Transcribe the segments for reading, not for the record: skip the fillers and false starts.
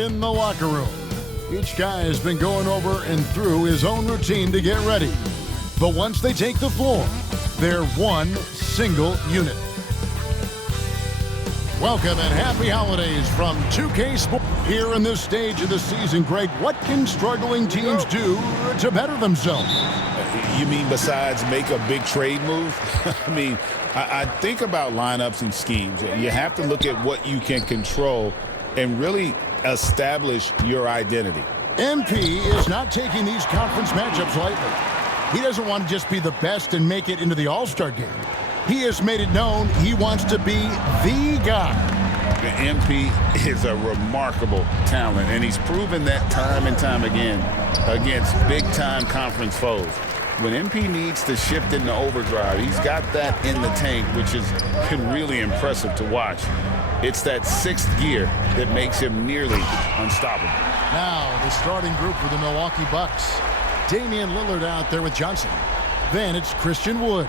in the locker room. Each guy has been going over and through his own routine to get ready. But once they take the floor, they're one single unit. Welcome and happy holidays from 2K Sports. Here in this stage of the season, Greg, what can struggling teams do to better themselves? You mean besides make a big trade move? I mean, I think about lineups and schemes. You have to look at what you can control and really establish your identity. MP is not taking these conference matchups lightly. He doesn't want to just be the best and make it into the All-Star game. He has made it known he wants to be the guy. The MP is a remarkable talent, and he's proven that time and time again against big-time conference foes. When MP needs to shift into overdrive, he's got that in the tank, which has been really impressive to watch. It's that sixth gear that makes him nearly unstoppable. Now, the starting group for the Milwaukee Bucks. Damian Lillard out there with Johnson. Then it's Christian Wood.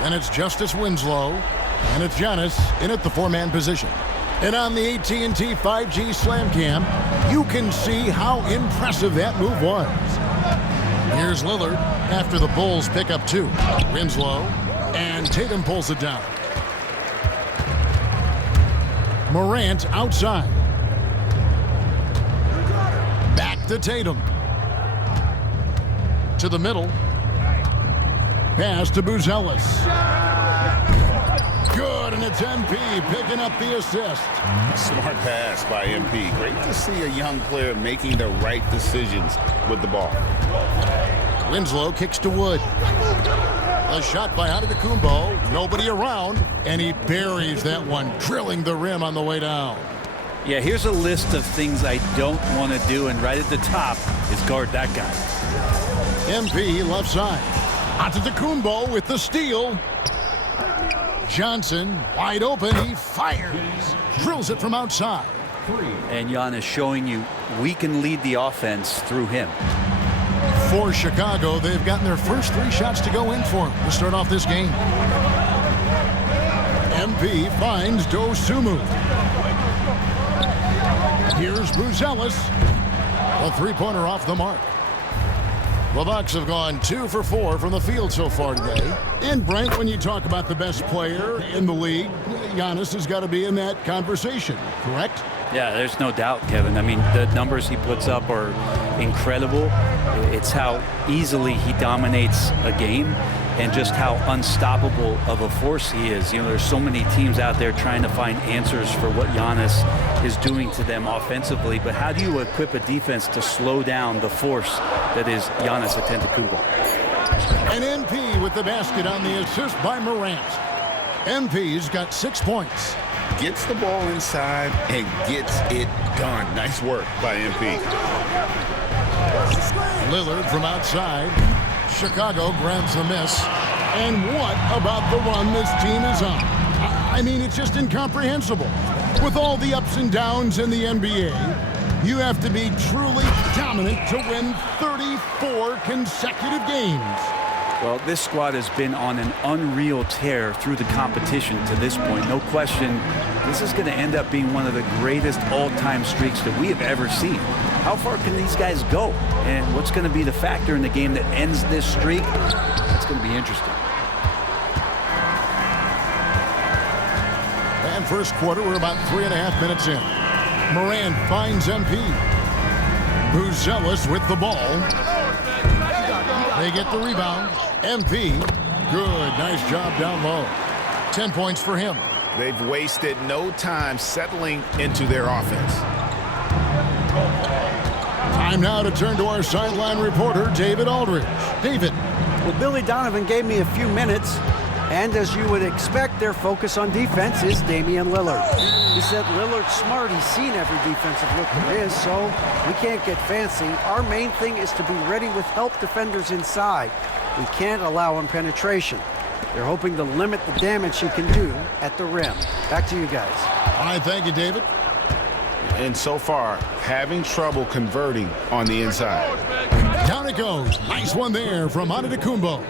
Then it's Justice Winslow. And it's Giannis in at the four-man position. And on the AT&T 5G Slam Cam, you can see how impressive that move was. Here's Lillard after the Bulls pick up two. Winslow, and Tatum pulls it down. Morant outside. Back to Tatum. To the middle. Pass to Buzelis. Good, and it's MP picking up the assist. Smart pass by MP. Great to see a young player making the right decisions with the ball. Winslow kicks to Wood. A shot by Antetokounmpo. Nobody around, and he buries that one, drilling the rim on the way down. Yeah, here's a list of things I don't want to do, and right at the top is guard that guy. MP left side. Antetokounmpo with the steal. Johnson wide open. He fires. Drills it from outside. And Giannis showing you we can lead the offense through him. For Chicago, they've gotten their first three shots to go in for him to start off this game. MP finds Dosunmu. Here's Buzelis. A three-pointer off the mark. The Bucks have gone 2 for 4 from the field so far today. And Brent, when you talk about the best player in the league, Giannis has got to be in that conversation, correct? Yeah, there's no doubt, Kevin. I mean, the numbers he puts up are incredible. It's how easily he dominates a game and just how unstoppable of a force he is. You know, there's so many teams out there trying to find answers for what Giannis is doing to them offensively, but how do you equip a defense to slow down the force that is Giannis Antetokounmpo? And MP with the basket on the assist by Morant. MP's got 6 points. Gets the ball inside and gets it done. Nice work by MP. Lillard from outside. Chicago grabs the miss. And what about the run this team is on? I mean, it's just incomprehensible. With all the ups and downs in the NBA, you have to be truly dominant to win 34 consecutive games. Well, this squad has been on an unreal tear through the competition to this point. No question, this is going to end up being one of the greatest all-time streaks that we have ever seen. How far can these guys go? And what's going to be the factor in the game that ends this streak? It's going to be interesting. And first quarter, we're about 3.5 minutes in. Morant finds MP. Buzelis with the ball. They get the rebound. MP, good, nice job down low. 10 points for him. They've wasted no time settling into their offense. Time now to turn to our sideline reporter, David Aldridge. David. Well, Billy Donovan gave me a few minutes, and as you would expect, their focus on defense is Damian Lillard. He said Lillard's smart. He's seen every defensive look there is, so we can't get fancy. Our main thing is to be ready with help defenders inside. We can't allow him penetration. They're hoping to limit the damage he can do at the rim. Back to you guys. All right, thank you, David. And so far, having trouble converting on the inside. Down it goes. Nice one there from Antetokounmpo.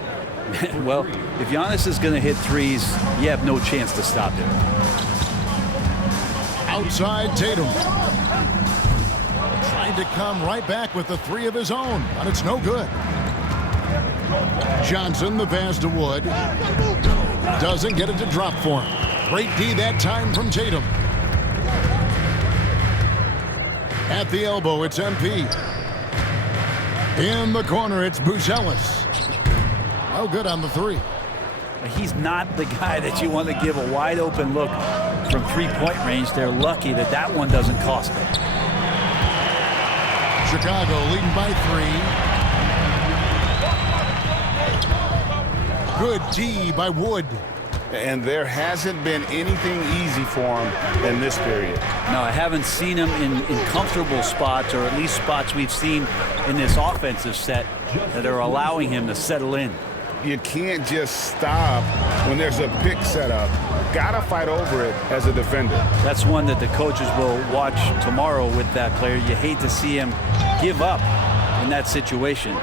Well, if Giannis is going to hit threes, you have no chance to stop him. Outside Tatum. to come right back with the three of his own, but it's no good. Johnson, the pass to Wood. Doesn't get it to drop for him. Great D that time from Tatum. At the elbow, it's MP. In the corner, it's Buzelis. No good on the three. He's not the guy that you want to give a wide open look from three-point range. They're lucky that that one doesn't cost them. Chicago leading by 3. Good D by Wood. And there hasn't been anything easy for him in this period. No, I haven't seen him in comfortable spots, or at least spots we've seen in this offensive set that are allowing him to settle in. You can't just stop when there's a pick set up. Gotta fight over it as a defender. That's one that the coaches will watch tomorrow with that player. You hate to see him give up in that situation.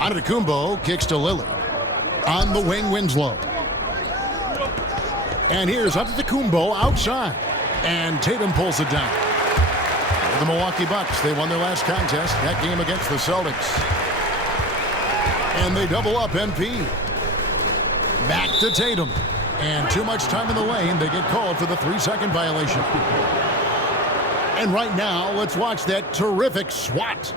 Antetokounmpo kicks to Lillard. On the wing, Winslow. And here's Antetokounmpo outside. And Tatum pulls it down. The Milwaukee Bucks, they won their last contest, that game against the Celtics. And they double up MP. Back to Tatum. And too much time in the lane. They get called for the 3-second violation. And right now, let's watch that terrific swat.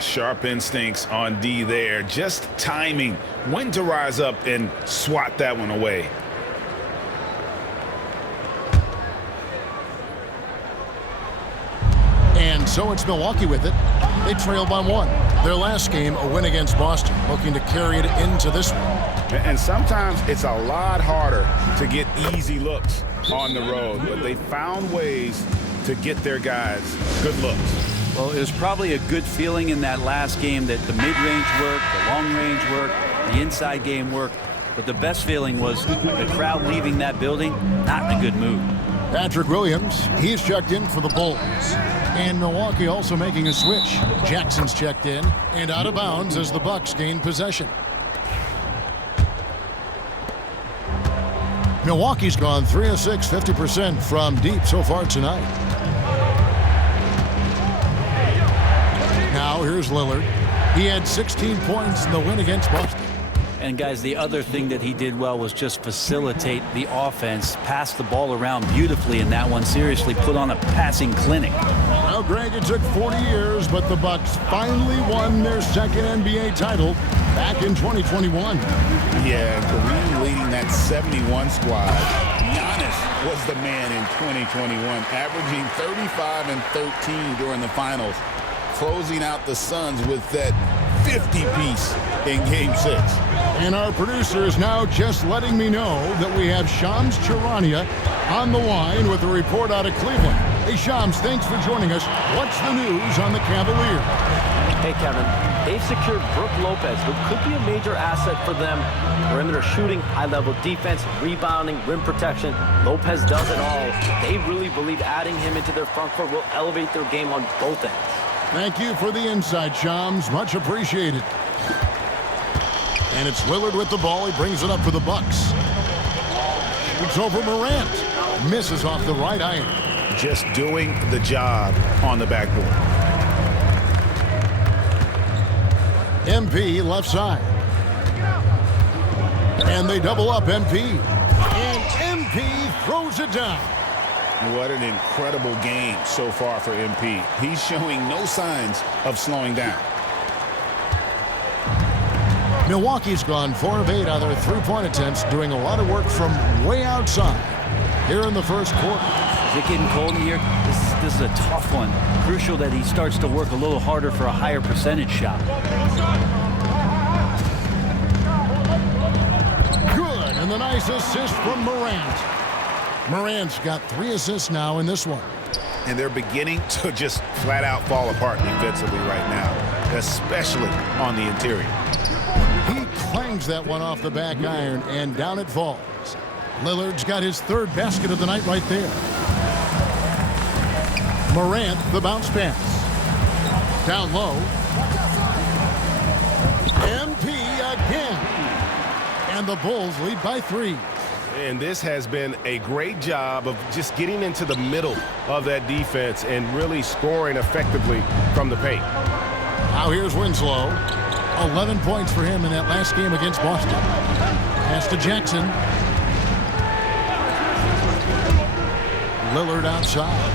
Sharp instincts on D there. Just timing when to rise up and swat that one away. And so it's Milwaukee with it. They trail by 1. Their last game, a win against Boston, looking to carry it into this one. And sometimes it's a lot harder to get easy looks on the road, but they found ways to get their guys good looks. Well, it was probably a good feeling in that last game that the mid-range worked, the long-range worked, the inside game worked. But the best feeling was the crowd leaving that building, not in a good mood. Patrick Williams, he's checked in for the Bulls. And Milwaukee also making a switch. Jackson's checked in and out of bounds as the Bucks gain possession. Milwaukee's gone 3 of 6, 50% from deep so far tonight. Now here's Lillard. He had 16 points in the win against Boston. And guys, the other thing that he did well was just facilitate the offense, pass the ball around beautifully in that one. Seriously, put on a passing clinic. Well, Greg, it took 40 years, but the Bucks finally won their second NBA title back in 2021. Yeah, Kareem leading that 71 squad. Giannis was the man in 2021, averaging 35 and 13 during the finals, closing out the Suns with that 50-piece in Game 6. And our producer is now just letting me know that we have Shams Charania on the line with a report out of Cleveland. Hey, Shams, thanks for joining us. What's the news on the Cavaliers? Hey, Kevin. They've secured Brook Lopez, who could be a major asset for them. Perimeter shooting, high-level defense, rebounding, rim protection. Lopez does it all. They really believe adding him into their front court will elevate their game on both ends. Thank you for the insight, Shams. Much appreciated. And it's Lillard with the ball. He brings it up for the Bucks. It's over Morant. Misses off the right iron. Just doing the job on the backboard. MP left side. And they double up MP. And MP throws it down. What an incredible game so far for MP. He's showing no signs of slowing down. Milwaukee's gone 4 of 8 on their three-point attempts, doing a lot of work from way outside here in the first quarter. Is it getting cold in here? This is a tough one. Crucial that he starts to work a little harder for a higher percentage shot. Good, and the nice assist from Morant. Morant's got 3 assists now in this one. And they're beginning to just flat out fall apart defensively right now, especially on the interior. He clangs that one off the back iron, and down it falls. Lillard's got his 3rd basket of the night right there. Morant, the bounce pass. Down low. MP again. And the Bulls lead by 3. And this has been a great job of just getting into the middle of that defense and really scoring effectively from the paint. Now here's Winslow. 11 points for him in that last game against Boston. Pass to Jackson. Lillard outside.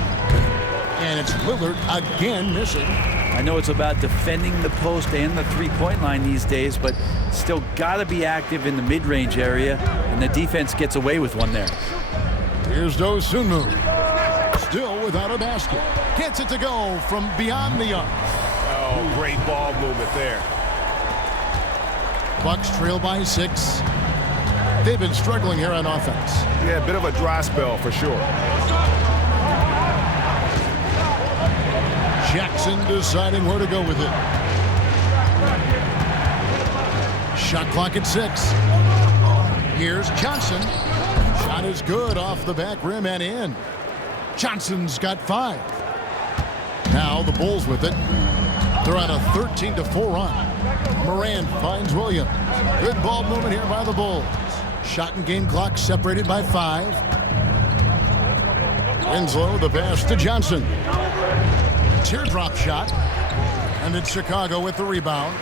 And it's Lillard again missing. I know it's about defending the post and the three-point line these days, but still got to be active in the mid-range area, and the defense gets away with one there. Here's Dosunmu. Still without a basket. Gets it to go from beyond the arc. Oh, great ball movement there. Bucks trail by 6. They've been struggling here on offense. Yeah, a bit of a dry spell for sure. Jackson deciding where to go with it. Shot clock at 6. Here's Johnson. Shot is good off the back rim and in. Johnson's got 5. Now the Bulls with it. They're on a 13-4 run. Moran finds Williams. Good ball movement here by the Bulls. Shot and game clock separated by 5. Winslow, the pass to Johnson. Teardrop shot. And it's Chicago with the rebound.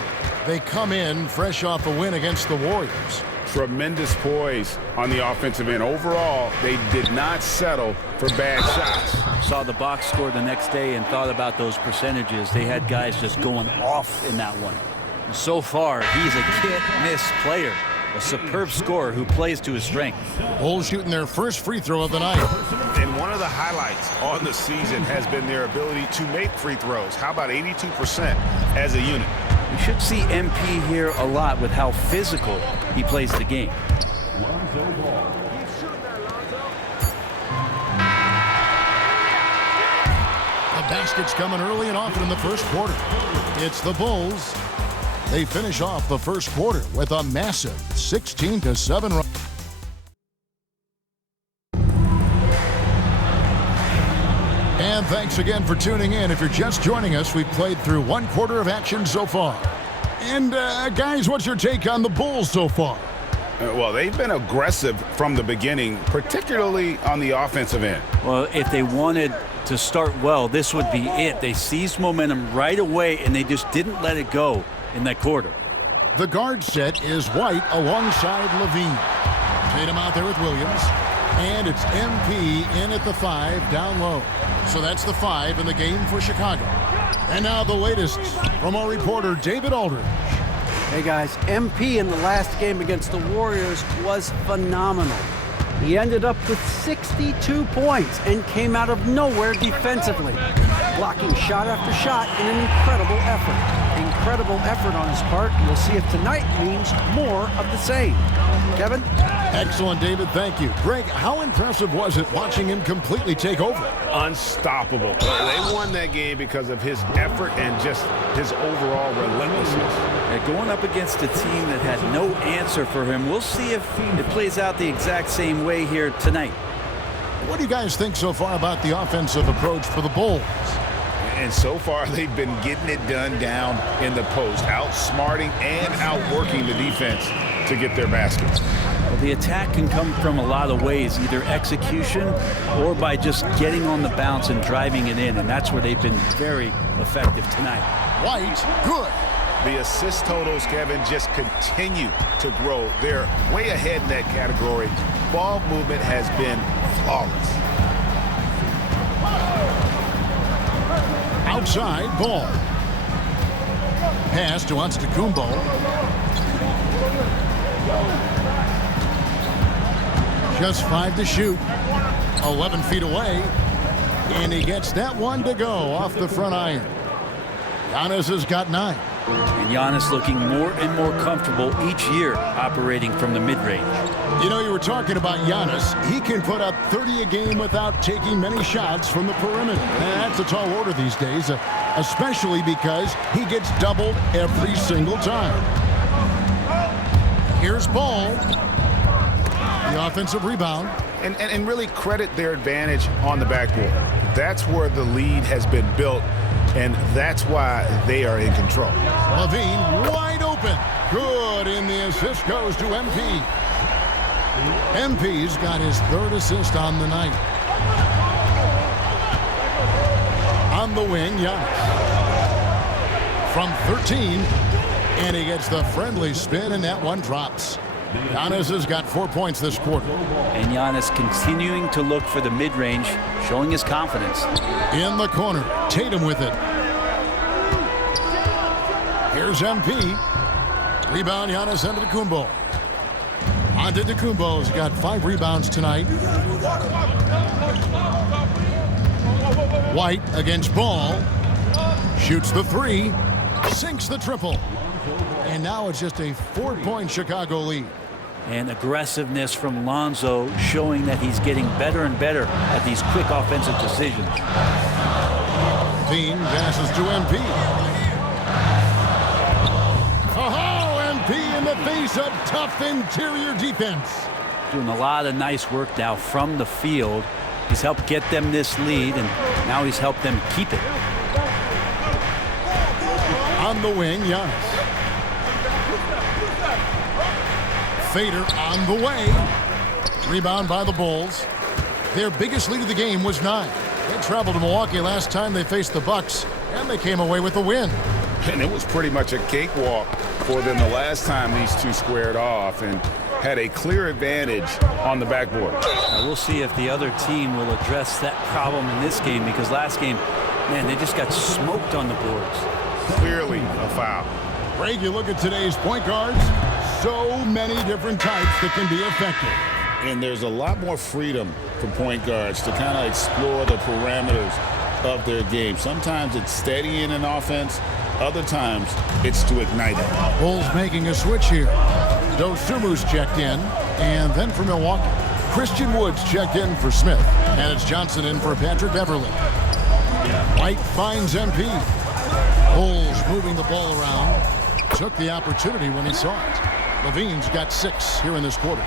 They come in fresh off a win against the Warriors. Tremendous poise on the offensive end. Overall, they did not settle for bad shots. Saw the box score the next day and thought about those percentages. They had guys just going off in that one. And so far, he's a can't-miss player. A superb scorer who plays to his strength. Bulls shooting their first free throw of the night. And one of the highlights on the season has been their ability to make free throws. How about 82% as a unit? You should see MP here a lot with how physical he plays the game. The basket's coming early and often in the first quarter. It's the Bulls. They finish off the first quarter with a massive 16-7 run. And thanks again for tuning in. If you're just joining us, we've played through one quarter of action so far. And guys, what's your take on the Bulls so far? Well, they've been aggressive from the beginning, particularly on the offensive end. Well, if they wanted to start well, this would be it. They seized momentum right away, and they just didn't let it go in that quarter. The guard set is White alongside Levine. Tatum out there with Williams. And it's MP in at the 5 down low. So that's the 5 in the game for Chicago. And now the latest from our reporter, David Aldridge. Hey guys, MP in the last game against the Warriors was phenomenal. He ended up with 62 points and came out of nowhere defensively, blocking shot after shot in an incredible effort. Incredible effort on his part. We'll see if tonight means more of the same. Kevin? Excellent, David. Thank you. Greg, how impressive was it watching him completely take over? Unstoppable. They won that game because of his effort and just his overall relentlessness. And going up against a team that had no answer for him, we'll see if it plays out the exact same way here tonight. What do you guys think so far about the offensive approach for the Bulls? And so far, they've been getting it done down in the post, outsmarting and outworking the defense to get their baskets. Well, the attack can come from a lot of ways, either execution or by just getting on the bounce and driving it in, and that's where they've been very effective tonight. White, good. The assist totals, Kevin, just continue to grow. They're way ahead in that category. Ball movement has been flawless. Outside ball. Pass to Antetokounmpo. Just 5 to shoot. 11 feet away. And he gets that one to go off the front iron. Giannis has got 9. And Giannis looking more and more comfortable each year operating from the mid-range. You know, you were talking about Giannis. He can put up 30 a game without taking many shots from the perimeter. And that's a tall order these days, especially because he gets doubled every single time. Here's Ball. The offensive rebound. And really credit their advantage on the backboard. That's where the lead has been built, and that's why they are in control. Levine wide open. Good, and the assist goes to MP. MP's got his 3rd assist on the night. On the wing, Giannis. From 13, and he gets the friendly spin, and that one drops. Giannis has got 4 points this quarter. And Giannis continuing to look for the mid-range, showing his confidence. In the corner, Tatum with it. Here's MP. Rebound, Giannis Antetokounmpo. Antetokounmpo's got 5 rebounds tonight. White against Ball. Shoots the 3. Sinks the triple. And now it's just a 4-point Chicago lead. And aggressiveness from Lonzo showing that he's getting better and better at these quick offensive decisions. Dean passes to MP. Oh, MP in the face of tough interior defense. Doing a lot of nice work now from the field. He's helped get them this lead, and now he's helped them keep it. On the wing, Giannis. Fader on the way. Rebound by the Bulls. Their biggest lead of the game was 9. They traveled to Milwaukee last time they faced the Bucks, and they came away with a win. And it was pretty much a cakewalk for them the last time these two squared off and had a clear advantage on the backboard. Now we'll see if the other team will address that problem in this game, because last game, man, they just got smoked on the boards. Clearly a foul. Greg, you look at today's point guards, so many different types that can be effective. And there's a lot more freedom for point guards to kind of explore the parameters of their game. Sometimes it's steadying an offense. Other times it's to ignite it. Bulls making a switch here. Dosumu's checked in. And then for Milwaukee, Christian Wood's checked in for Smith. And it's Johnson in for Patrick Beverly. White finds MP. Bulls moving the ball around. Took the opportunity when he saw it. Levine's got 6 here in this quarter.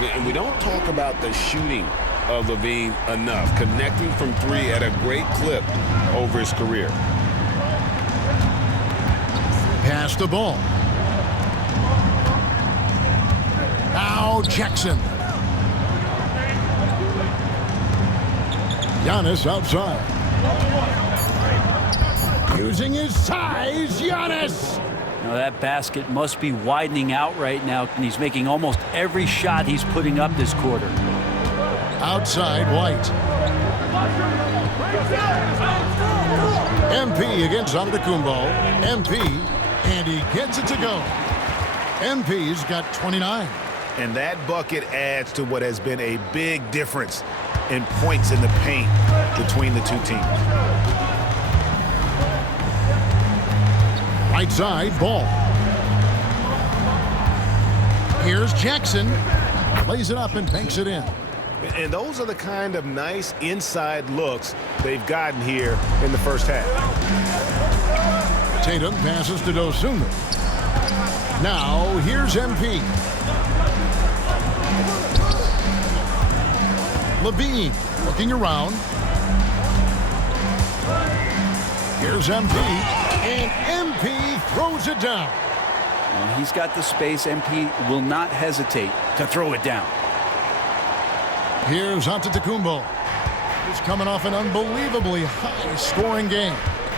And we don't talk about the shooting of Levine enough. Connecting from 3 at a great clip over his career. Pass the ball. Now Jackson. Giannis outside. Using his size, Giannis. Now that basket must be widening out right now, and he's making almost every shot he's putting up this quarter. Outside, White. MP against Antetokounmpo. MP, and he gets it to go. MP's got 29. And that bucket adds to what has been a big difference in points in the paint between the two teams. Right side, Ball. Here's Jackson. Lays it up and banks it in. And those are the kind of nice inside looks they've gotten here in the first half. Tatum passes to Dosunmu. Now, here's MP. Levine looking around. Here's MP. And MP throws it down. Well, he's got the space. MP will not hesitate to throw it down. Here's Antetokounmpo. He's coming off an unbelievably high-scoring game.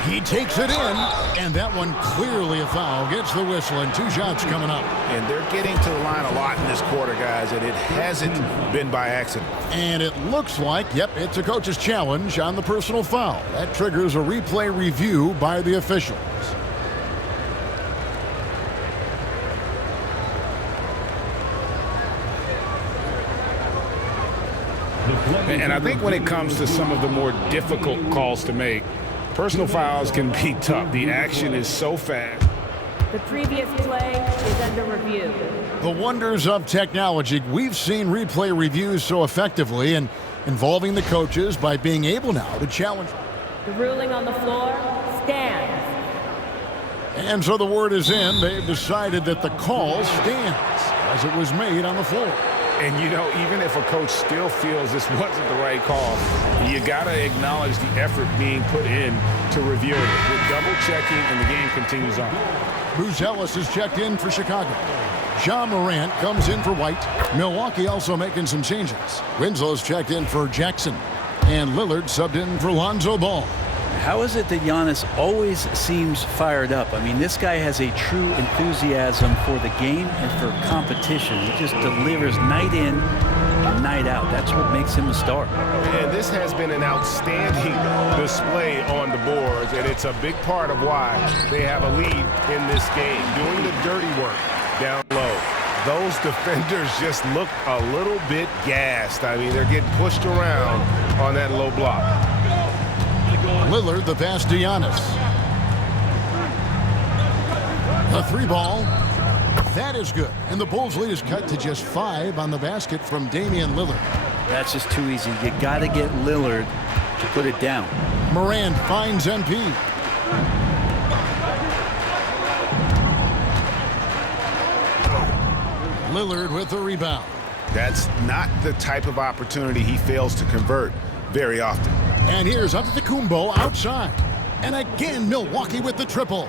He takes it in, and that one clearly a foul. Gets the whistle, and 2 shots coming up. And they're getting to the line a lot in this quarter, guys, and it hasn't been by accident. And it looks like, yep, it's a coach's challenge on the personal foul. That triggers a replay review by the officials. And I think when it comes to some of the more difficult calls to make, personal fouls can be tough. The action is so fast. The previous play is under review. The wonders of technology. We've seen replay reviews so effectively and involving the coaches by being able now to challenge. The ruling on the floor stands. And so the word is in. They've decided that the call stands as it was made on the floor. And, you know, even if a coach still feels this wasn't the right call, you got to acknowledge the effort being put in to reviewing it. With double-checking, and the game continues on. Buzelis is checked in for Chicago. Ja Morant comes in for White. Milwaukee also making some changes. Winslow's checked in for Jackson. And Lillard subbed in for Lonzo Ball. How is it that Giannis always seems fired up? I mean, this guy has a true enthusiasm for the game and for competition. He just delivers night in and night out. That's what makes him a star. And this has been an outstanding display on the boards, and it's a big part of why they have a lead in this game, doing the dirty work down low. Those defenders just look a little bit gassed. I mean, they're getting pushed around on that low block. Lillard the pass to Giannis. The 3-ball. That is good. And the Bulls lead is cut to just 5 on the basket from Damian Lillard. That's just too easy. You got to get Lillard to put it down. Morant finds MP. Lillard with the rebound. That's not the type of opportunity he fails to convert very often. And here's Antetokounmpo outside. And again, Milwaukee with the triple.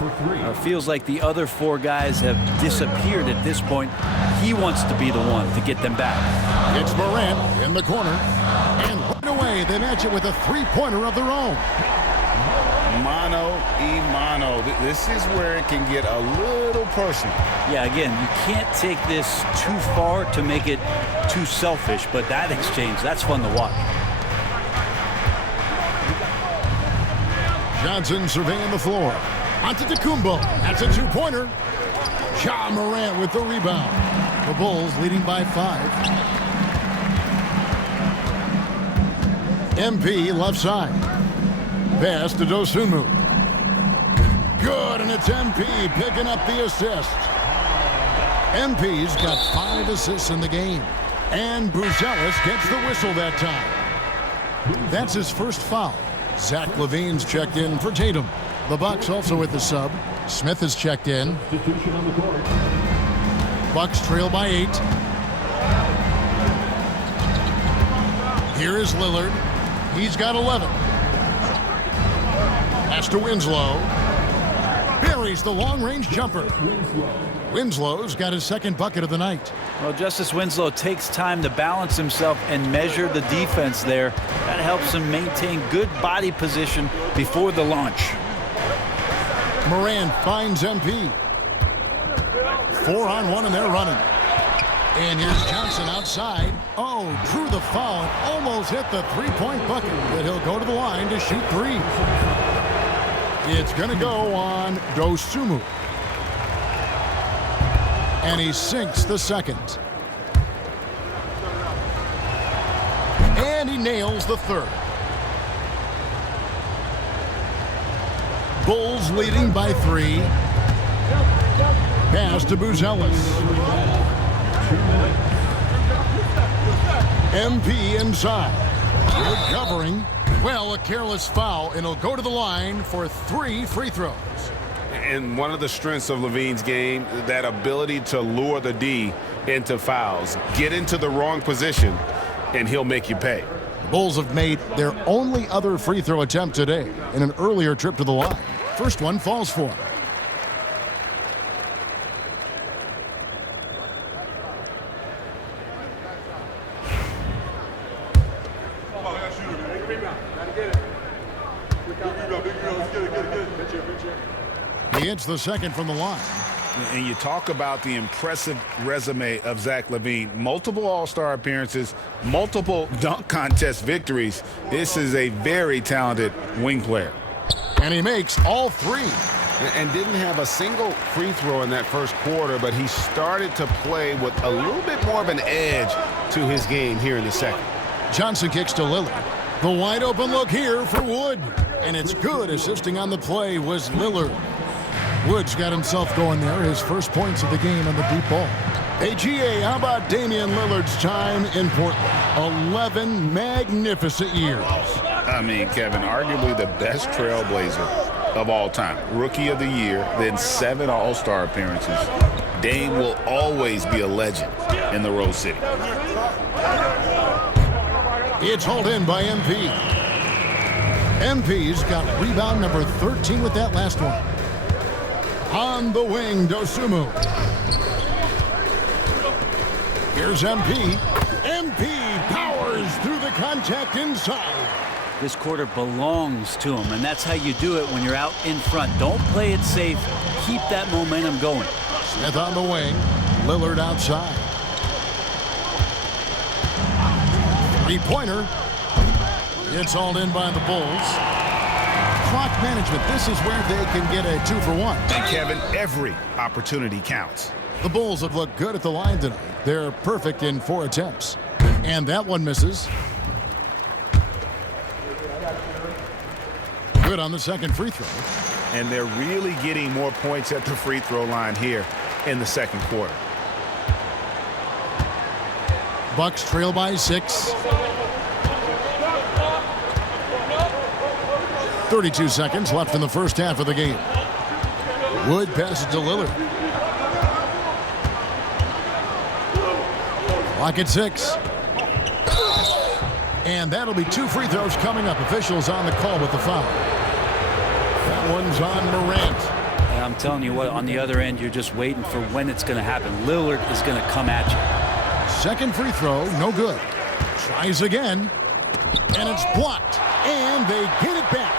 It feels like the other 4 guys have disappeared at this point. He wants to be the one to get them back. It's Morant in the corner. And right away, they match it with a 3-pointer of their own. Mano y mano. This is where it can get a little personal. Yeah, again, you can't take this too far to make it too selfish, but that exchange, that's fun to watch. Johnson surveying the floor. Antetokounmpo. That's a 2-pointer. Ja Morant with the rebound. The Bulls leading by 5. MP left side. Pass to Dosunmu. Good, and it's MP picking up the assist. MP's got 5 assists in the game. And Buzelis gets the whistle that time. That's his first foul. Zach LaVine's checked in for Tatum. The Bucks also with the sub. Smith is checked in. Bucks trail by 8. Here is Lillard. He's got 11. Pass to Winslow. Buries the long-range jumper. Winslow's got his second bucket of the night. Well, Justice Winslow takes time to balance himself and measure the defense there. That helps him maintain good body position before the launch. Morant finds MP. 4-on-1 and they're running. And here's Johnson outside. Oh, drew the foul and almost hit the 3-point bucket. But he'll go to the line to shoot 3. It's going to go on Dosunmu. And he sinks the second. And he nails the third. Bulls leading by 3. Pass to Buzelis. MP inside. Recovering. Well, a careless foul, and he'll go to the line for 3 free throws. And one of the strengths of LaVine's game, that ability to lure the D into fouls. Get into the wrong position, and he'll make you pay. Bulls have made their only other free throw attempt today in an earlier trip to the line. First one falls for him. He hits the second from the line. And you talk about the impressive resume of Zach LaVine. Multiple All-Star appearances, multiple dunk contest victories. This is a very talented wing player. And he makes all 3. And didn't have a single free throw in that first quarter, but he started to play with a little bit more of an edge to his game here in the second. Johnson kicks to Lillard. The wide open look here for Wood. And it's good. Assisting on the play was Lillard. Wood's got himself going there. His first points of the game on the deep ball. Hey, GA, how about Damian Lillard's time in Portland? 11 magnificent years. I mean, Kevin, arguably the best trailblazer of all time. Rookie of the year, then 7 All-Star appearances. Dame will always be a legend. in the Rose City. It's hauled in by MP. MP's got rebound number 13 with that last one. On the wing, Dosunmu. Here's MP. MP powers through the contact inside. This quarter belongs to him, and that's how you do it when you're out in front. Don't play it safe. Keep that momentum going. Smith on the wing. Lillard outside. Three-pointer. It's hauled in by the Bulls. Clock management. This is where they can get a 2-for-1. And Kevin, every opportunity counts. The Bulls have looked good at the line tonight. They're perfect in 4 attempts. And that one misses. Good on the second free throw. And they're really getting more points at the free throw line here in the second quarter. Bucks trail by 6. 32 seconds left in the first half of the game. Wood passes to Lillard. Clock at 6. And that'll be 2 free throws coming up. Officials on the call with the foul. That one's on Morant. And I'm telling you what, on the other end, you're just waiting for when it's going to happen. Lillard is going to come at you. Second free throw, no good. Tries again. And it's blocked. And they get it back.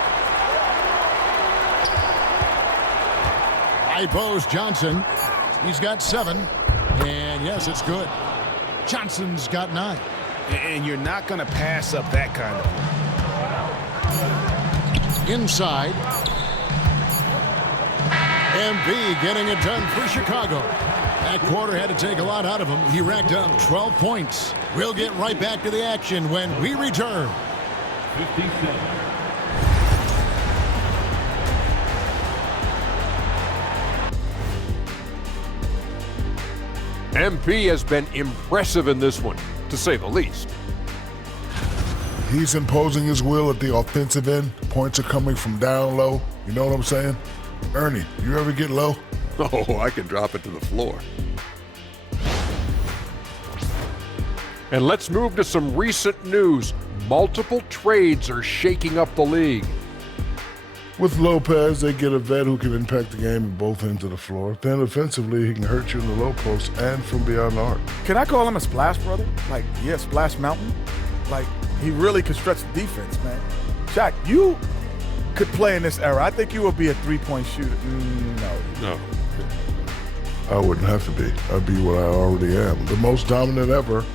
High post Johnson. He's got 7. And yes, it's good. Johnson's got 9. And you're not going to pass up that kind of. Inside. MP getting it done for Chicago. That quarter had to take a lot out of him. He racked up 12 points. We'll get right back to the action when we return. 57. MP has been impressive in this one, to say the least. He's imposing his will at the offensive end. Points are coming from down low. You know what I'm saying? Ernie, you ever get low? Oh, I can drop it to the floor. And let's move to some recent news. Multiple trades are shaking up the league. With Lopez, they get a vet who can impact the game at both ends of the floor. Then offensively, he can hurt you in the low post and from beyond the arc. Can I call him a splash brother? Like, yeah, Splash Mountain? Like, he really could stretch the defense, man. Shaq, you could play in this era. I think you would be a three-point shooter. No. I wouldn't have to be. I'd be what I already am. The most dominant ever.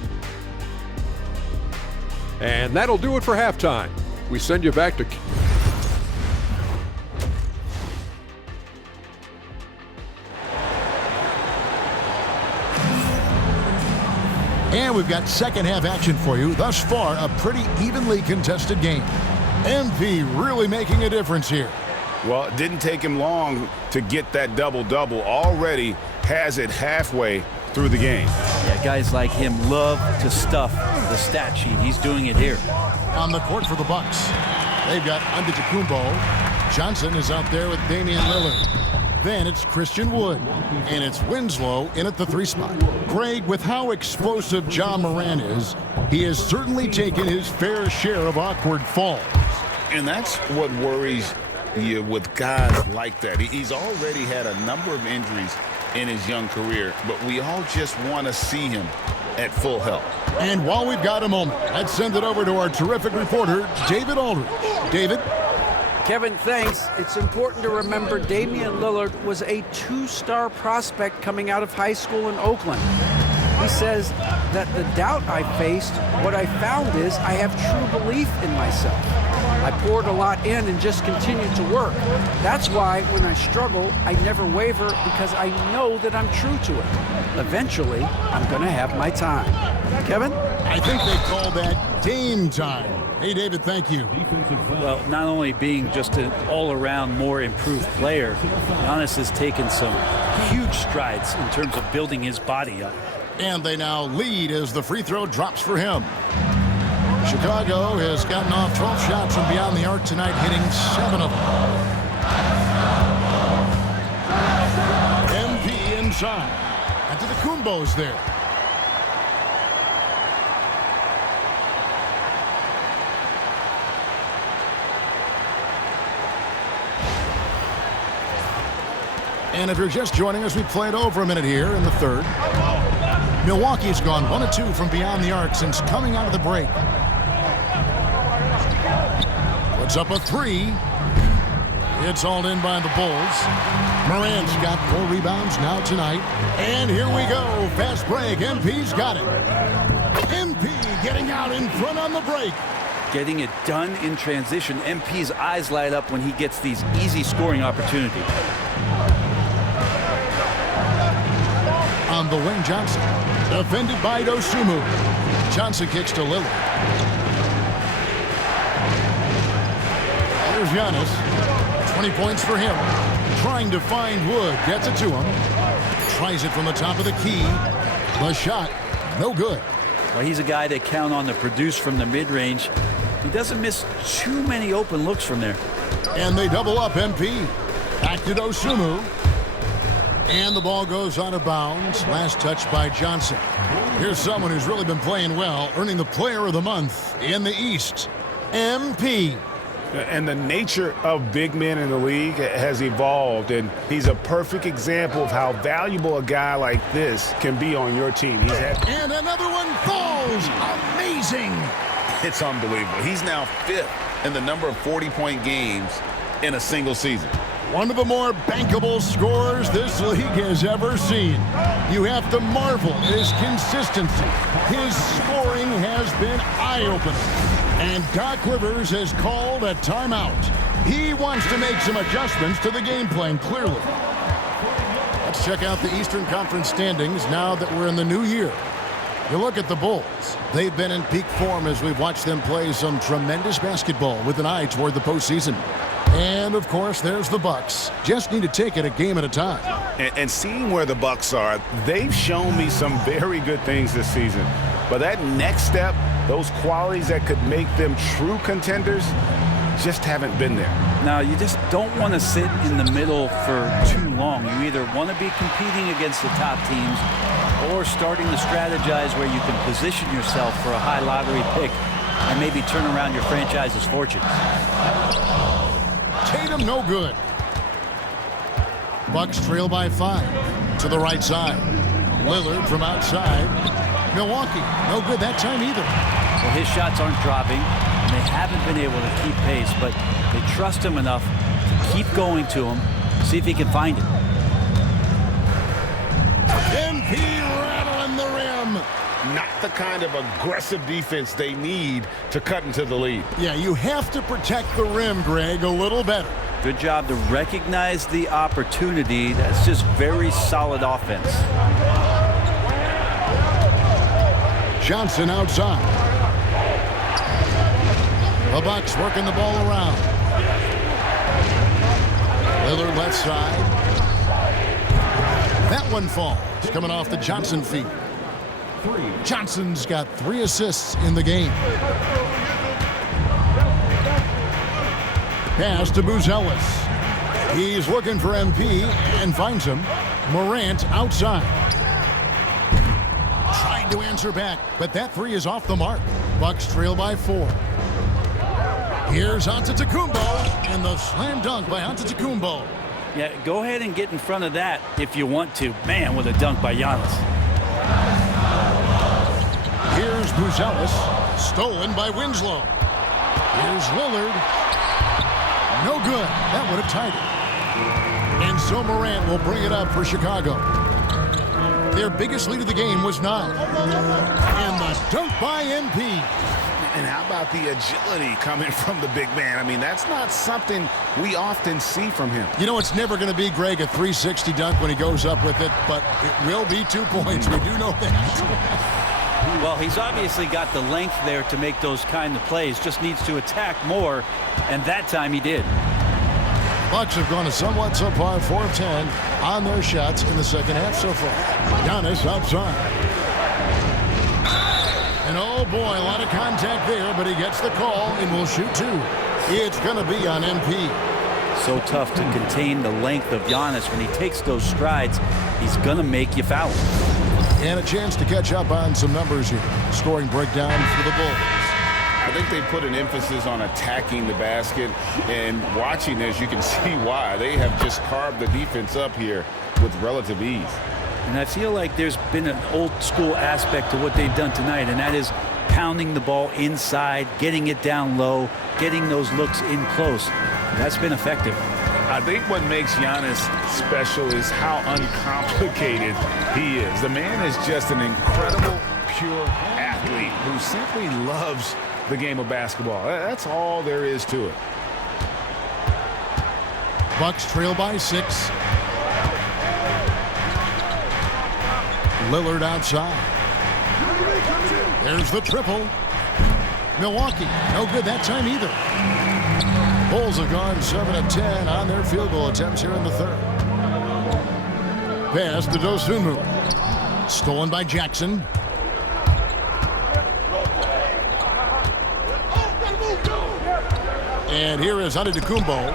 And that'll do it for halftime. We send you back to... And we've got second half action for you. Thus far, a pretty evenly contested game. MP really making a difference here. Well, it didn't take him long to get that double-double. Already has it halfway through the game. Yeah, guys like him love to stuff the stat sheet. He's doing it here. On the court for the Bucks, they've got Antetokounmpo. Johnson is out there with Damian Lillard. Then it's Christian Wood, and it's Winslow in at the 3 spot. Greg, with how explosive John Morant is, he has certainly taken his fair share of awkward falls. And that's what worries you with guys like that. He's already had a number of injuries in his young career, but we all just want to see him at full health. And while we've got a moment, let's send it over to our terrific reporter, David Aldridge. David? Kevin, thanks. It's important to remember Damian Lillard was a 2-star prospect coming out of high school in Oakland. He says that the doubt I faced, what I found is I have true belief in myself. I poured a lot in and just continued to work. That's why when I struggle, I never waver because I know that I'm true to it. Eventually, I'm going to have my time. Kevin? I think they call that Dame time. Hey, David, thank you. Well, not only being just an all-around more improved player, Giannis has taken some huge strides in terms of building his body up. And they now lead as the free throw drops for him. Chicago has gotten off 12 shots from beyond the arc tonight, hitting 7 of them. MP inside. Antetokounmpo's there. And if you're just joining us, we played over a minute here in the third. Milwaukee's gone 1 of 2 from beyond the arc since coming out of the break. Puts up a 3. It's hauled in by the Bulls. Morant's got 4 rebounds now tonight. And here we go. Fast break. MP's got it. MP getting out in front on the break. Getting it done in transition. MP's eyes light up when he gets these easy scoring opportunities. On the wing, Johnson. Defended by Dosunmu. Johnson kicks to Lillard. Here's Giannis. 20 points for him. Trying to find Wood. Gets it to him. Tries it from the top of the key. The shot, no good. Well, he's a guy they count on to produce from the mid-range. He doesn't miss too many open looks from there. And they double up MP. Back to Dosunmu. And the ball goes out of bounds. Last touch by Johnson. Here's someone who's really been playing well, earning the Player of the Month in the East. MP. And the nature of big men in the league has evolved, and he's a perfect example of how valuable a guy like this can be on your team. And another one falls. Amazing. It's unbelievable. He's now 5th in the number of 40-point games in a single season. One of the more bankable scorers this league has ever seen. You have to marvel at his consistency. His scoring has been eye-opening. And Doc Rivers has called a timeout. He wants to make some adjustments to the game plan, clearly. Let's check out the Eastern Conference standings now that we're in the new year. You look at the Bulls. They've been in peak form as we've watched them play some tremendous basketball with an eye toward the postseason. And, of course, there's the Bucks. Just need to take it a game at a time. And seeing where the Bucks are, they've shown me some very good things this season. But that next step, those qualities that could make them true contenders, just haven't been there. Now, you just don't want to sit in the middle for too long. You either want to be competing against the top teams or starting to strategize where you can position yourself for a high lottery pick and maybe turn around your franchise's fortunes. Tatum, no good. Bucks trail by 5 to the right side. Lillard from outside. Milwaukee, no good that time either. Well, his shots aren't dropping, and they haven't been able to keep pace, but they trust him enough to keep going to him, see if he can find it. MP rattling the rim. Not the kind of aggressive defense they need to cut into the lead. Yeah, you have to protect the rim, Greg, a little better. Good job to recognize the opportunity. That's just very solid offense. Johnson outside. The Bucks working the ball around. Lillard left side. That one falls, coming off the Johnson feet. Johnson's got 3 assists in the game. Pass to Buzelis. He's looking for MP and finds him. Morant outside. Tried to answer back, but that 3 is off the mark. Bucks trail by 4. Here's Antetokounmpo, and the slam dunk by Antetokounmpo. Yeah, go ahead and get in front of that if you want to. Man, what a dunk by Giannis. Here's Buzelis, stolen by Winslow. Here's Lillard. No good. That would have tied it. And so Morant will bring it up for Chicago. Their biggest lead of the game was 9. And the dunk by MP. And how about the agility coming from the big man? I mean, that's not something we often see from him. You know, it's never going to be, Greg, a 360 dunk when he goes up with it, but it will be 2 points. We do know that. Well, he's obviously got the length there to make those kind of plays. Just needs to attack more, and that time he did. Bucks have gone a somewhat subpar 4 of 10 on their shots in the second half so far. Giannis outside. And oh boy, a lot of contact there, but he gets the call and will shoot 2. It's going to be on MP. So tough to contain the length of Giannis. When he takes those strides, he's going to make you foul. And a chance to catch up on some numbers here. Scoring breakdown for the Bulls. I think they put an emphasis on attacking the basket, and watching this, you can see why. They have just carved the defense up here with relative ease. And I feel like there's been an old school aspect to what they've done tonight, and that is pounding the ball inside, getting it down low, getting those looks in close. That's been effective. I think what makes Giannis special is how uncomplicated he is. The man is just an incredible, pure athlete who simply loves the game of basketball. That's all there is to it. Bucks trail by 6. Lillard outside. There's the triple. Milwaukee, no good that time either. Bulls have gone 7 of 10 on their field goal attempts here in the third. Pass to Dosunmu. Stolen by Jackson. And here is Antetokounmpo.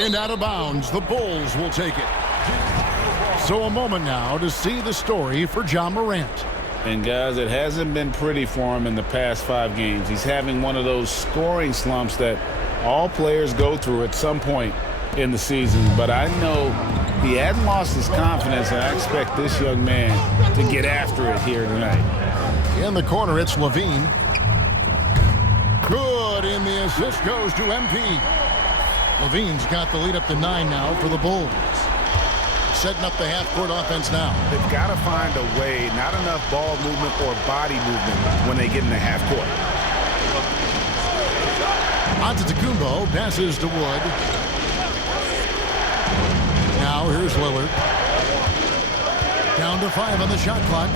And out of bounds, the Bulls will take it. So a moment now to see the story for Ja Morant. And guys, it hasn't been pretty for him in the past 5 games. He's having one of those scoring slumps that all players go through at some point in the season. But I know he hadn't lost his confidence, and I expect this young man to get after it here tonight. In the corner, it's Levine. Good, and the assist goes to MP. Levine's got the lead up to 9 now for the Bulls. Setting up the half-court offense now. They've got to find a way, not enough ball movement or body movement when they get in the half-court. Antetokounmpo passes to Wood. Now here's Lillard. Down to 5 on the shot clock.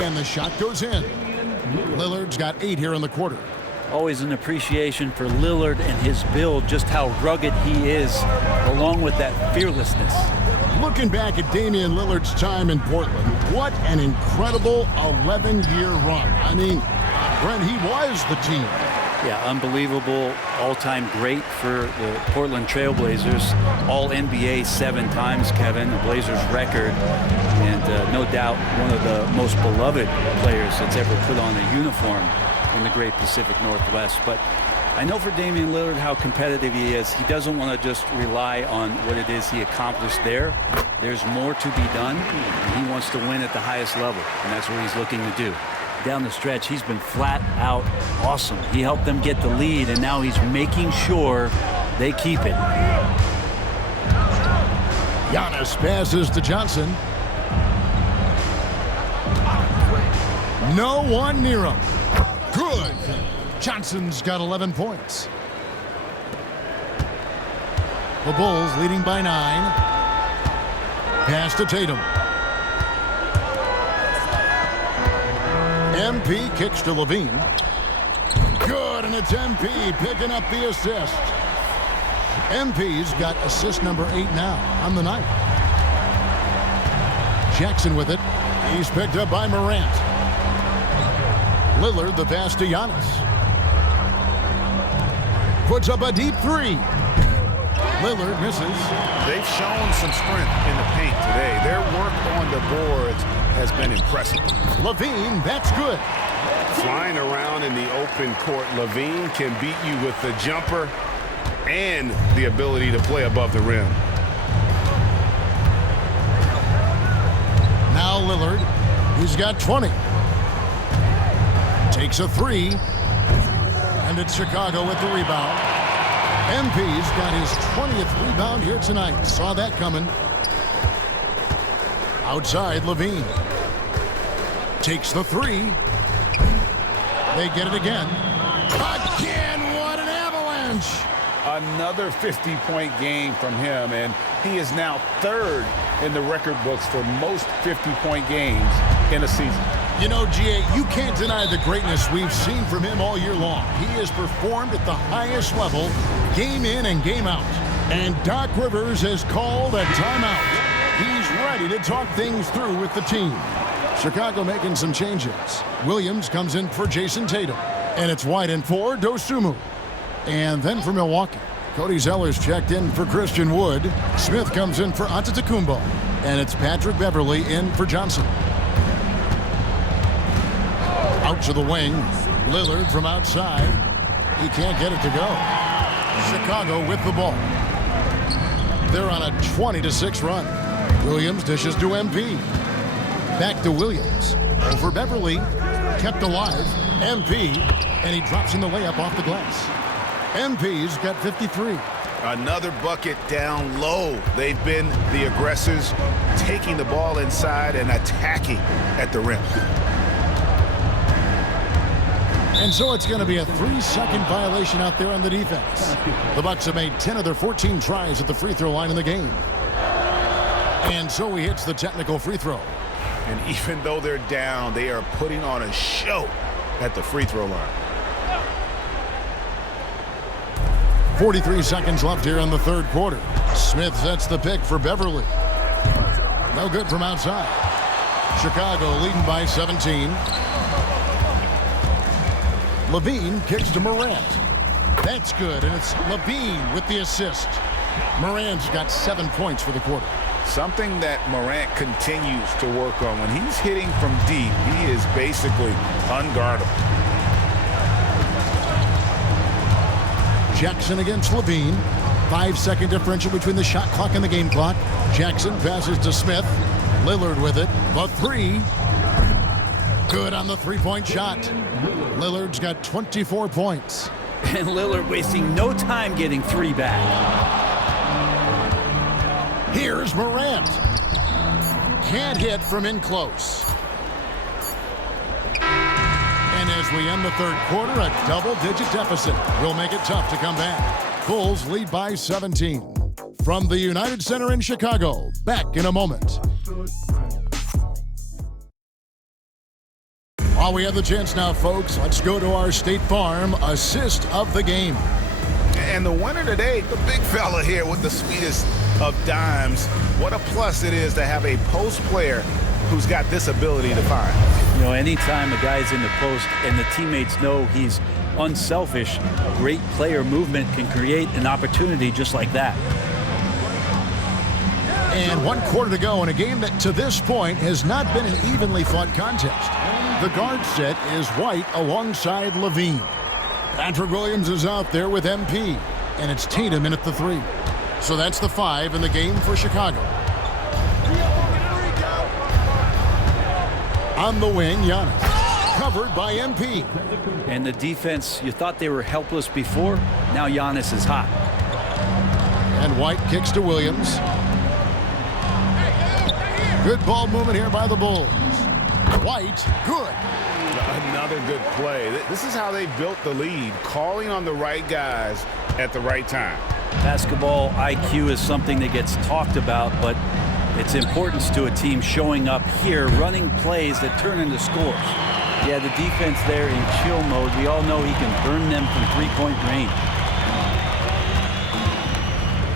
And the shot goes in. Lillard's got 8 here in the quarter. Always an appreciation for Lillard and his build, just how rugged he is, along with that fearlessness. Looking back at Damian Lillard's time in Portland, what an incredible 11-year run. I mean, Brent, he was the team. Yeah, unbelievable, all-time great for the Portland Trailblazers. All NBA 7 times, Kevin, the Blazers record. And no doubt one of the most beloved players that's ever put on a uniform in the great Pacific Northwest. But I know for Damian Lillard how competitive he is. He doesn't want to just rely on what it is he accomplished there. There's more to be done. He wants to win at the highest level, and that's what he's looking to do. Down the stretch, he's been flat out awesome. He helped them get the lead, and now he's making sure they keep it. Giannis passes to Johnson. No one near him. Good. Johnson's got 11 points. The Bulls leading by 9. Pass to Tatum. MP kicks to Levine. Good, and it's MP picking up the assist. MP's got assist number 8 now on the night. Jackson with it. He's picked up by Morant. Lillard the pass to Giannis. Puts up a deep 3. Lillard misses. They've shown some strength in the paint today. Their work on the boards has been impressive. Levine, that's good. Flying around in the open court, Levine can beat you with the jumper and the ability to play above the rim. Now Lillard, he's got 20. Takes a 3. And it's Chicago with the rebound. MP's got his 20th rebound here tonight. Saw that coming. Outside, Levine. Takes the 3. They get it again. Again, what an avalanche! Another 50-point game from him, and he is now 3rd in the record books for most 50-point games in a season. You know, G.A., you can't deny the greatness we've seen from him all year long. He has performed at the highest level, game in and game out. And Doc Rivers has called a timeout. He's ready to talk things through with the team. Chicago making some changes. Williams comes in for Jayson Tatum. And it's White for Dosunmu. And then for Milwaukee, Cody Zeller's checked in for Christian Wood. Smith comes in for Antetokounmpo. And it's Patrick Beverley in for Johnson. Out to the wing. Lillard from outside. He can't get it to go. Chicago with the ball. They're on a 20-6 run. Williams dishes to MP. Back to Williams. Over Beverly. Kept alive. MP. And he drops in the layup off the glass. MP's got 53. Another bucket down low. They've been the aggressors, taking the ball inside and attacking at the rim. And so it's going to be a 3-second violation out there on the defense. The Bucks have made 10 of their 14 tries at the free throw line in the game. And so he hits the technical free throw. And even though they're down, they are putting on a show at the free throw line. 43 seconds left here in the third quarter. Smith sets the pick for Beverly. No good from outside. Chicago leading by 17. Levine kicks to Morant. That's good, and it's Levine with the assist. Morant's got 7 points for the quarter. Something that Morant continues to work on. When he's hitting from deep, he is basically unguardable. Jackson against Levine. 5-second differential between the shot clock and the game clock. Jackson passes to Smith. Lillard with it. The three. Good on the three-point shot. Lillard's got 24 points. And Lillard wasting no time getting 3 back. Here's Morant. Can't hit from in close. And as we end the third quarter, a double-digit deficit will make it tough to come back. Bulls lead by 17. From the United Center in Chicago, back in a moment. While we have the chance now, folks, let's go to our State Farm assist of the game. And the winner today, the big fella here with the sweetest of dimes. What a plus it is to have a post player who's got this ability to find. You know, anytime a guy's in the post and the teammates know he's unselfish, great player movement can create an opportunity just like that. And 1 quarter to go in a game that to this point has not been an evenly fought contest. The guard set is White alongside Levine. Patrick Williams is out there with MP, and it's Tatum in at the 3. So that's the 5 in the game for Chicago. On the wing, Giannis, covered by MP. And the defense, you thought they were helpless before. Now Giannis is hot. And White kicks to Williams. Good ball movement here by the Bulls. White, good. Another good play. This is how they built the lead, calling on the right guys at the right time. Basketball IQ is something that gets talked about, but its importance to a team showing up here, running plays that turn into scores. Yeah, the defense there in chill mode, we all know he can burn them from three-point range.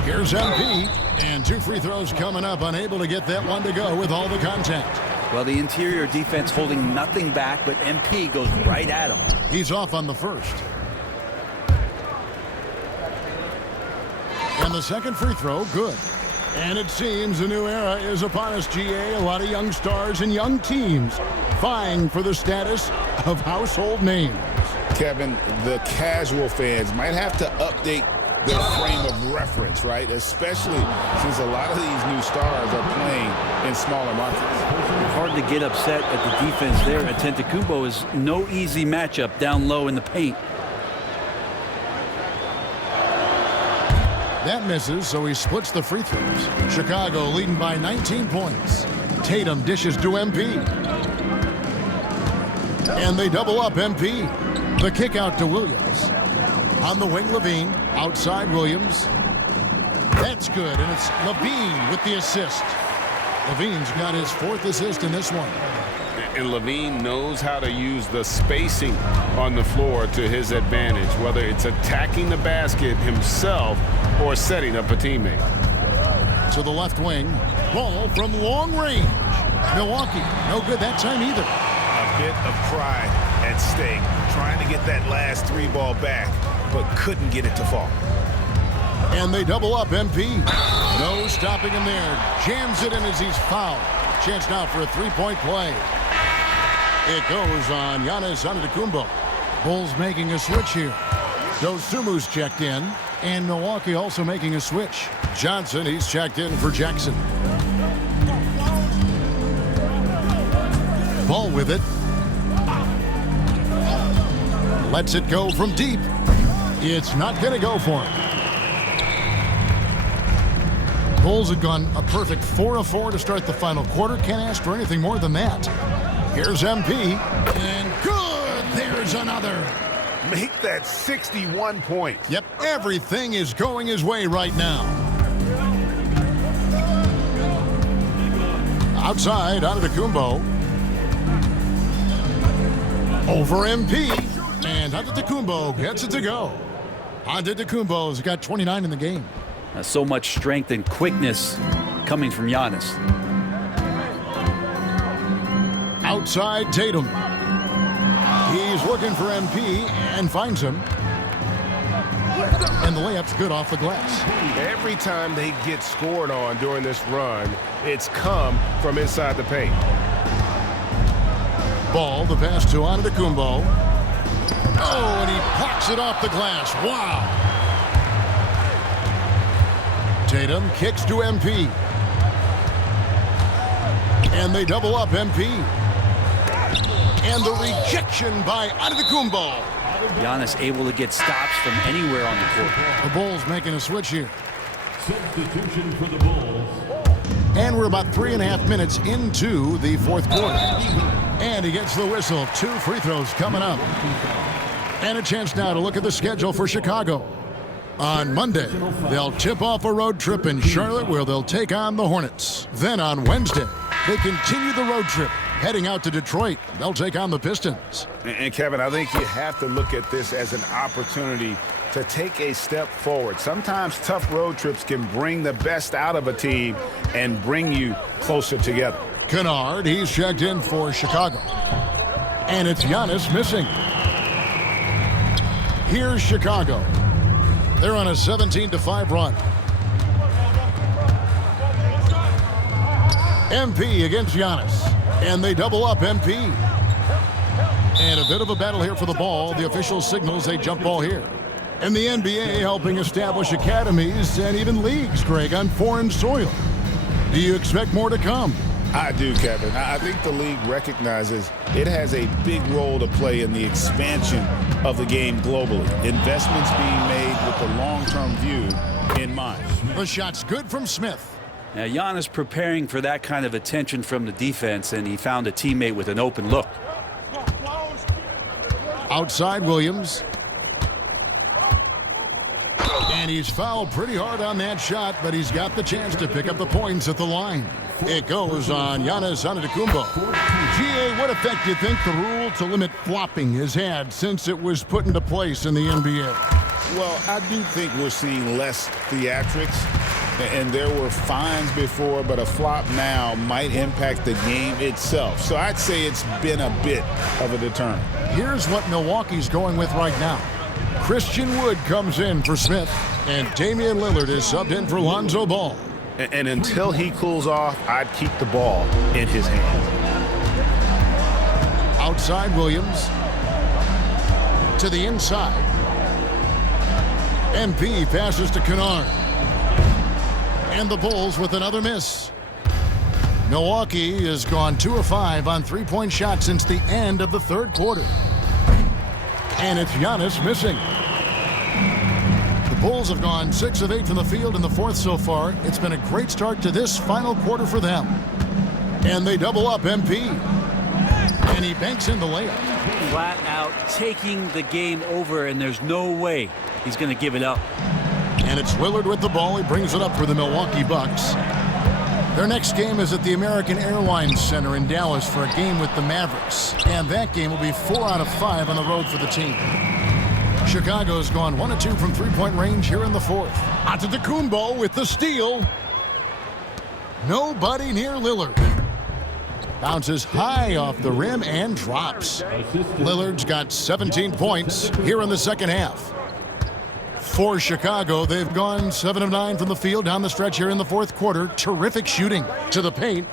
Here's MP, and 2 free throws coming up, unable to get that one to go with all the contact. Well, the interior defense holding nothing back, but MP goes right at him. He's off on the first. And the second free throw, good. And it seems a new era is upon us, GA. A lot of young stars and young teams vying for the status of household names. Kevin, the casual fans might have to update their frame of reference, right? Especially since a lot of these new stars are playing in smaller markets. Hard to get upset at the defense there. Antetokounmpo is no easy matchup down low in the paint. That misses, so he splits the free throws. Chicago leading by 19 points. Tatum dishes to MP. And they double up MP. The kick out to Williams. On the wing, Levine. Outside, Williams. That's good, and it's Levine with the assist. Levine's got his 4th assist in this one. And Levine knows how to use the spacing on the floor to his advantage, whether it's attacking the basket himself or setting up a teammate. To the left wing. Ball from long range. Milwaukee, no good that time either. A bit of pride at stake, trying to get that last 3 ball back, but couldn't get it to fall. And they double up MP. No stopping him there. Jams it in as he's fouled. Chance now for a 3-point play. It goes on Giannis Antetokounmpo. Bulls making a switch here. Dosumu's checked in, and Milwaukee also making a switch. Johnson, he's checked in for Jackson. Ball with it. Lets it go from deep. It's not going to go for him. Bulls had gone a perfect 4 of 4 to start the final quarter. Can't ask for anything more than that. Here's MP, and good! There's another. Make that 61 points. Yep, everything is going his way right now. Outside, Antetokounmpo. Over MP, and Antetokounmpo gets it to go. Antetokounmpo's got 29 in the game. So much strength and quickness coming from Giannis. Outside Tatum. He's looking for MP and finds him. And the layup's good off the glass. Every time they get scored on during this run, it's come from inside the paint. Ball, the pass to Antetokounmpo. Oh, and he plucks it off the glass. Wow. Tatum kicks to MP. And they double up MP. And the rejection by Antetokounmpo. Giannis able to get stops from anywhere on the court. The Bulls making a switch here. Substitution for the Bulls. And we're about 3.5 minutes into the fourth quarter. And he gets the whistle. 2 free throws coming up. And a chance now to look at the schedule for Chicago. On Monday, they'll tip off a road trip in Charlotte where they'll take on the Hornets. Then on Wednesday, they continue the road trip, heading out to Detroit. They'll take on the Pistons. And Kevin, I think you have to look at this as an opportunity to take a step forward. Sometimes tough road trips can bring the best out of a team and bring you closer together. Kennard, he's checked in for Chicago. And it's Giannis missing. Here's Chicago. They're on a 17-5 run. MP against Giannis. And they double up MP. And a bit of a battle here for the ball. The official signals a jump ball here. And the NBA helping establish academies and even leagues, Greg, on foreign soil. Do you expect more to come? I do, Kevin. I think the league recognizes it has a big role to play in the expansion of the game globally. Investments being made with the long-term view in mind. The shot's good from Smith. Now, Giannis preparing for that kind of attention from the defense, and he found a teammate with an open look. Outside Williams. And he's fouled pretty hard on that shot, but he's got the chance to pick up the points at the line. It goes on Giannis Antetokounmpo. GA, what effect do you think the rule to limit flopping has had since it was put into place in the NBA? Well, I do think we're seeing less theatrics, and there were fines before, but a flop now might impact the game itself. So I'd say it's been a bit of a deterrent. Here's what Milwaukee's going with right now. Christian Wood comes in for Smith, and Damian Lillard is subbed in for Lonzo Ball. And until he cools off, I'd keep the ball in his hands. Outside Williams. To the inside. MP passes to Kennard. And the Bulls with another miss. Milwaukee has gone 2 of 5 on three-point shots since the end of the third quarter. And it's Giannis missing. The Bulls have gone 6 of 8 from the field in the fourth so far. It's been a great start to this final quarter for them. And they double up MP. And he banks in the layup. Flat out taking the game over, and there's no way he's going to give it up. And it's Lillard with the ball. He brings it up for the Milwaukee Bucks. Their next game is at the American Airlines Center in Dallas for a game with the Mavericks. And that game will be 4 out of 5 on the road for the team. Chicago's gone 1 of 2 from three-point range here in the fourth. Antetokounmpo with the steal. Nobody near Lillard. Bounces high off the rim and drops. Lillard's got 17 points here in the second half. For Chicago, they've gone 7 of 9 from the field down the stretch here in the fourth quarter. Terrific shooting to the paint.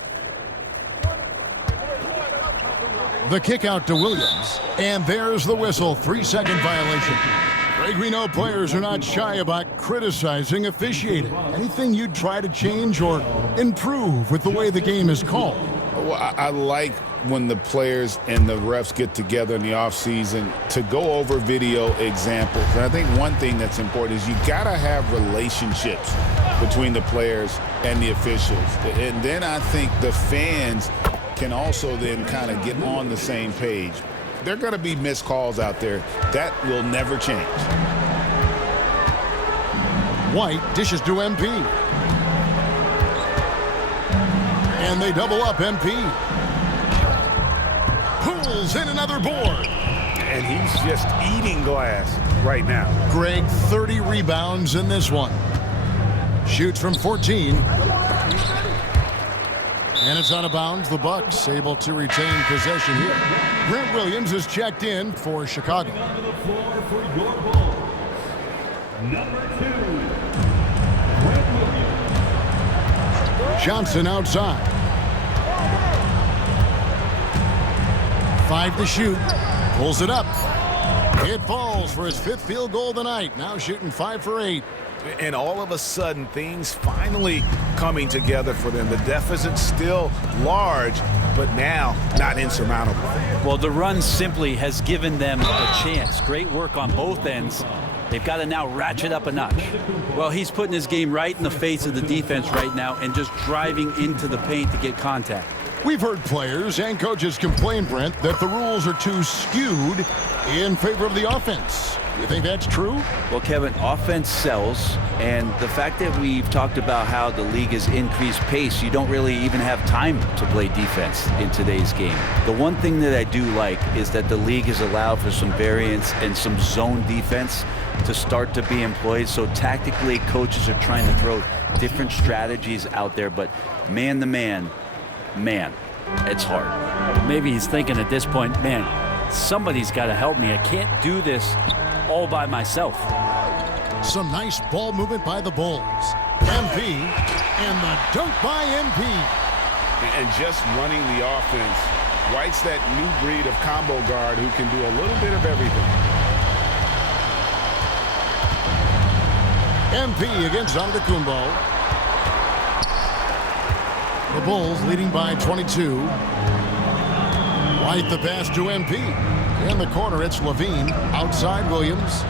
The kick out to Williams. And there's the whistle. 3-second violation. Greg, we know players are not shy about criticizing officiating. Anything you'd try to change or improve with the way the game is called? Well, I like when the players and the refs get together in the offseason to go over video examples. And I think one thing that's important is you got to have relationships between the players and the officials. And then I think the fans can also then kind of get on the same page. There are going to be missed calls out there. That will never change. White dishes to MP. And they double up MP. Pulls in another board. And he's just eating glass right now. Greg, 30 rebounds in this one. Shoots from 14. And it's out of bounds. The Bucks able to retain possession here. Grant Williams is checked in for Chicago. Onto the floor for your ball. Number 2, Grant Williams. Johnson outside. 5 to shoot. Pulls it up. It falls for his 5th field goal of the night. Now shooting 5 for 8. And all of a sudden, things finally coming together for them. The deficit's still large, but now not insurmountable. Well, the run simply has given them a chance. Great work on both ends. They've got to now ratchet up a notch. Well, he's putting his game right in the face of the defense right now and just driving into the paint to get contact. We've heard players and coaches complain, Brent, that the rules are too skewed in favor of the offense. You think that's true? Well, Kevin, offense sells, and the fact that we've talked about how the league has increased pace, you don't really even have time to play defense in today's game. The one thing that I do like is that the league has allowed for some variance and some zone defense to start to be employed. So tactically, coaches are trying to throw different strategies out there, but man to man, it's hard. Maybe he's thinking at this point, man, somebody's got to help me. I can't do this all by myself. Some nice ball movement by the Bulls. MP, and the dunk by MP. And just running the offense, White's that new breed of combo guard who can do a little bit of everything. MP against Antetokounmpo. The Bulls leading by 22. White the pass to MP. In the corner, it's Levine. Outside, Williams.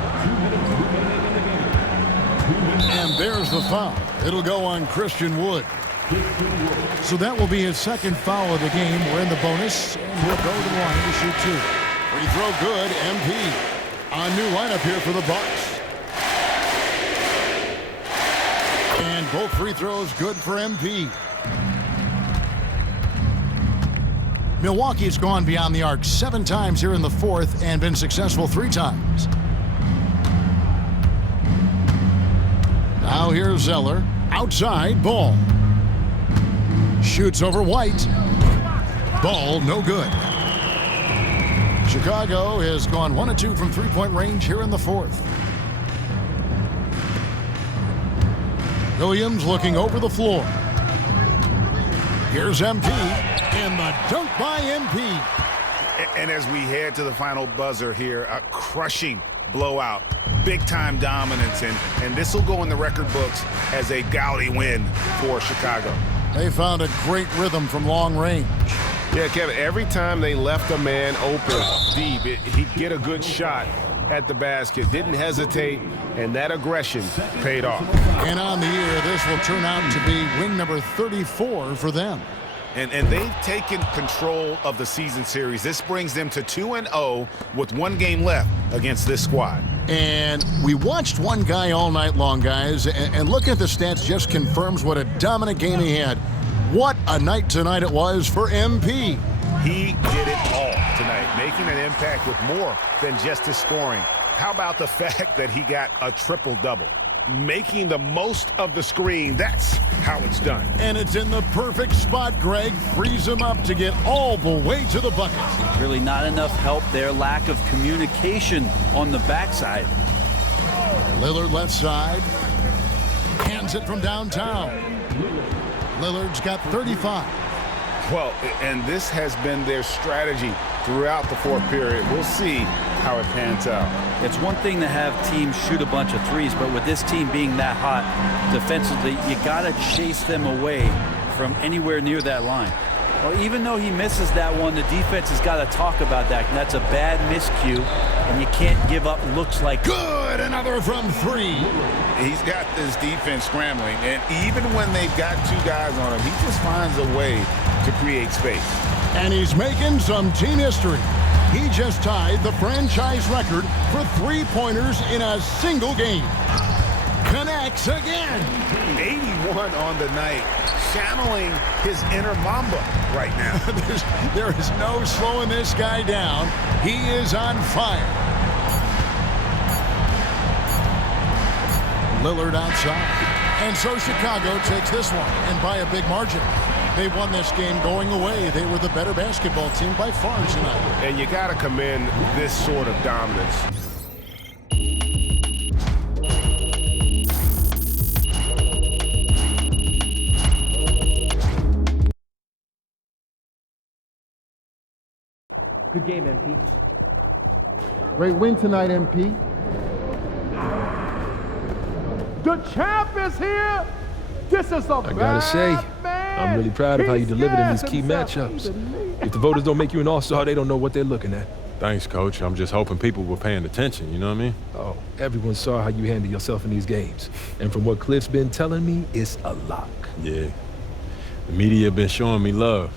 And there's the foul. It'll go on Christian Wood. So that will be his 2nd foul of the game. We're in the bonus, and he'll go to the line to shoot 2. Free throw good, MP. A new lineup here for the Bucks. And both free throws good for MP. Milwaukee's gone beyond the arc 7 times here in the 4th and been successful 3 times. Now here's Zeller. Outside, Ball. Shoots over White. Ball, no good. Chicago has gone 1 of 2 from 3-point range here in the 4th. Williams looking over the floor. Here's MP. And the dunk by MP. And as we head to the final buzzer here, a crushing blowout, big-time dominance, and this will go in the record books as a gaudy win for Chicago. They found a great rhythm from long range. Yeah, Kevin, every time they left a man open deep, he'd get a good shot at the basket, didn't hesitate, and that aggression paid off. And on the year, this will turn out to be win number 34 for them. And they've taken control of the season series. This brings them to 2-0 with 1 game left against this squad. And we watched one guy all night long, guys, and looking at the stats just confirms what a dominant game he had. What a night tonight it was for MP. He did it all tonight, making an impact with more than just his scoring. How about the fact that he got a triple-double? Making the most of the screen, that's how it's done. And it's in the perfect spot, Greg. Frees him up to get all the way to the bucket. Really not enough help there. Lack of communication on the backside. Lillard left side. Hands it from downtown. Lillard's got 35. Well, and this has been their strategy throughout the fourth period. We'll see how it pans out. It's one thing to have teams shoot a bunch of threes, but with this team being that hot defensively, you got to chase them away from anywhere near that line. Well, even though he misses that one, the defense has got to talk about that. And that's a bad miscue, and you can't give up looks like good. Another from three. He's got this defense scrambling, and even when they've got two guys on him, he just finds a way to create space. And he's making some team history. He just tied the franchise record for three-pointers in a single game. Connects again. 81 on the night, channeling his inner Mamba right now. There is no slowing this guy down. He is on fire. Lillard outside. And so Chicago takes this one, and by a big margin. They won this game going away. They were the better basketball team by far tonight. And you got to commend this sort of dominance. Good game, MP. Great win tonight, MP. The champ is here. This is a I gotta say, I'm really proud of how you delivered in these key matchups. If the voters don't make you an all-star, they don't know what they're looking at. Thanks, Coach. I'm just hoping people were paying attention, you know what I mean? Oh, everyone saw how you handle yourself in these games. And from what Cliff's been telling me, it's a lock. Yeah. The media been showing me love.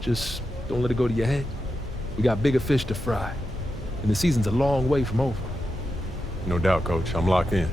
Just don't let it go to your head. We got bigger fish to fry. And the season's a long way from over. No doubt, Coach. I'm locked in.